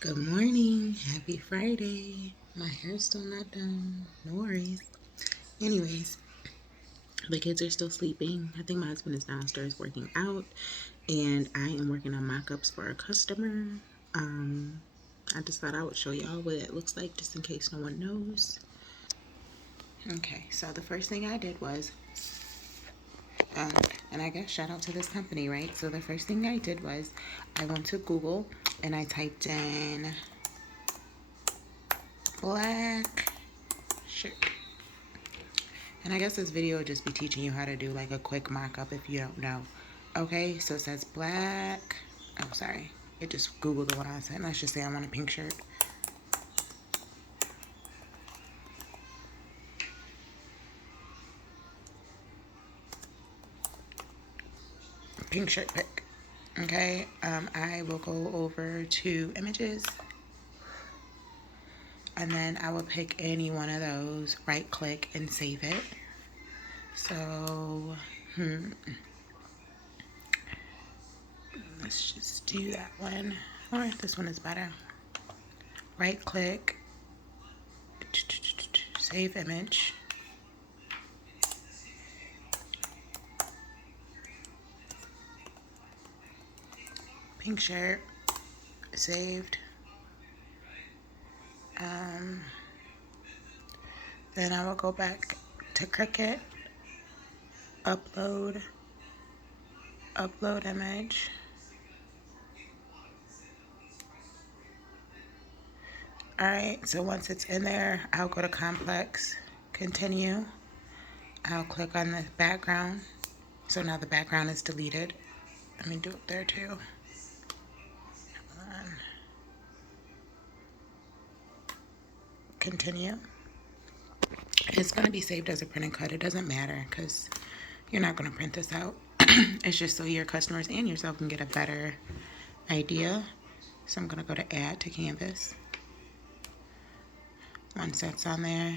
Good morning. Happy Friday. My hair's still not done. No worries. Anyways, the kids are still sleeping. I think my husband is downstairs working out, and I am working on mock-ups for a customer. Um, I just thought I would show y'all what it looks like just in case no one knows. Okay, so the first thing I did was, um, and I guess shout out to this company, right? So the first thing I did was I went to Google and I typed in black shirt. And I guess this video will just be teaching you how to do like a quick mock-up if you don't know. Okay, so it says black. Oh, sorry. It just Googled the one I said. Let's just say I want a pink shirt. Pink shirt pick. Okay, I will go over to images. And then I will pick any one of those, right click and save it. So, let's just do that one. All right, this one is better. Right click, save image. Pink shirt, saved. Then I will go back to Cricut, upload, upload image. All right, so once it's in there, I'll go to complex, continue. I'll click on the background. So now the background is deleted. Let me do it there too. Continue. It's going to be saved as a print and cut. It doesn't matter because you're not going to print this out. It's just so your customers and yourself can get a better idea. So I'm going to go to add to canvas. Once that's on there,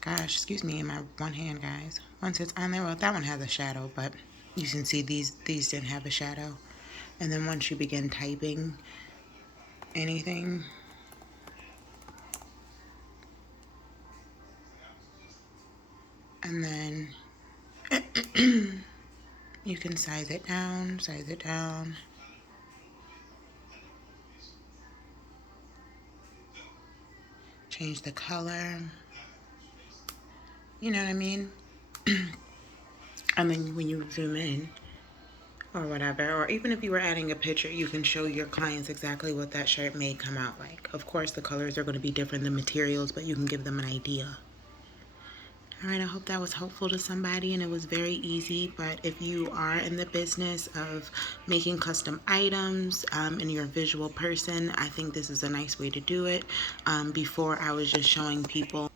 gosh, excuse me, in my one hand, guys. Once it's on there, well, that one has a shadow, but you can see these didn't have a shadow. And then once you begin typing anything, and then you can size it down, change the color, you know what I mean? And then when you zoom in or whatever, or even if you were adding a picture, you can show your clients exactly what that shirt may come out like. Of course, the colors are going to be different, the materials, but you can give them an idea. All right, I hope that was helpful to somebody and it was very easy. But if you are in the business of making custom items and you're a visual person, I think this is a nice way to do it. Before, I was just showing people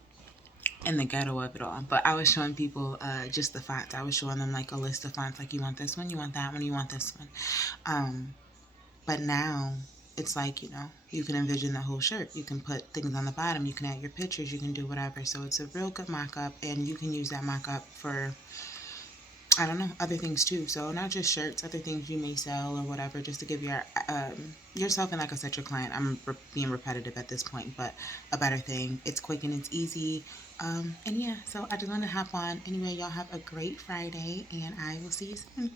in the ghetto of it all, but I was showing people just the fonts. I was showing them like a list of fonts, like you want this one, you want that one, you want this one. But now it's like, you can envision the whole shirt. You can put things on the bottom. You can add your pictures. You can do whatever. So it's a real good mock-up, and you can use that mock-up for, I don't know, other things too. So not just shirts, other things you may sell or whatever, just to give yourself and, like I said, your client, I'm being repetitive at this point, but a better thing. It's quick and it's easy. And yeah, so I just want to hop on. Anyway, y'all have a great Friday, and I will see you soon.